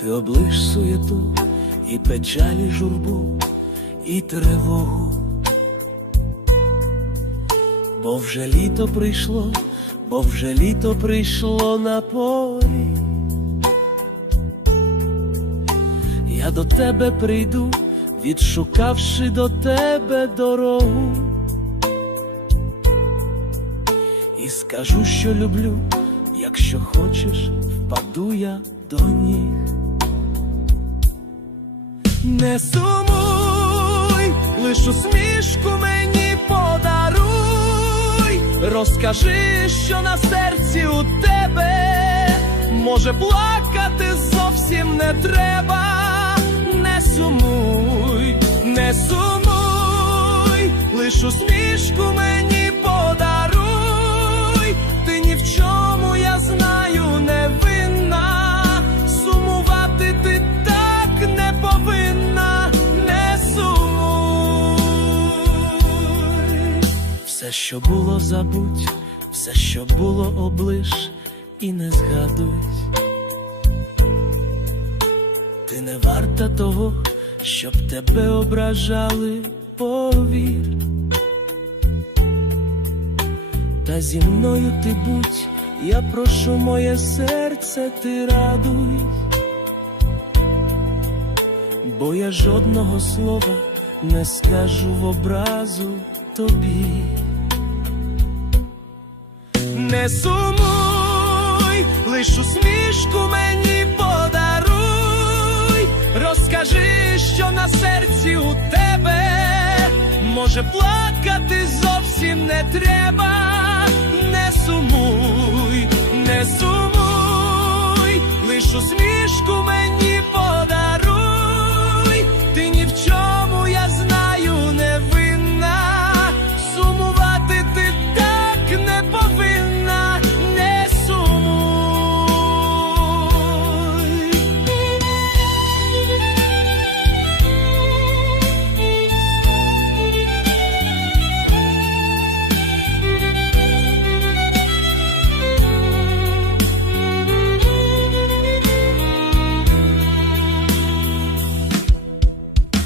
Ти облиш суєту і печалі журбу, і тривогу. Бо вже літо прийшло, бо вже літо прийшло на порі. Я до тебе прийду, відшукавши до тебе дорогу. І скажу, що люблю, якщо хочеш, впаду я до ніг. Не сумуй, лиш усмішку мені подаруй, розкажи, що на серці у тебе, може плакати зовсім не треба, не сумуй, не сумуй, лиш усмішку мені Все, що було, забудь, все, що було, облиш і не згадуй. Ти не варта того, щоб тебе ображали, повір. Та зі мною ти будь, я прошу моє серце, ти радуй, бо я жодного слова не скажу в образу тобі. Не сумуй, лиш усмішку мені подаруй, розкажи, що на серці у тебе, може плакати зовсім не треба, не сумуй, не сумуй, лиш усмішку мені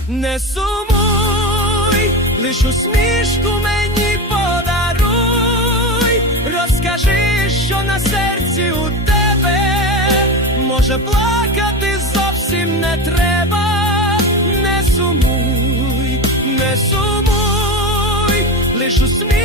Не сумуй, лиш усмішку мені подаруй, розкажи, що на серці у тебе, може плакати зовсім не треба, не сумуй, не сумуй, лиш усмішку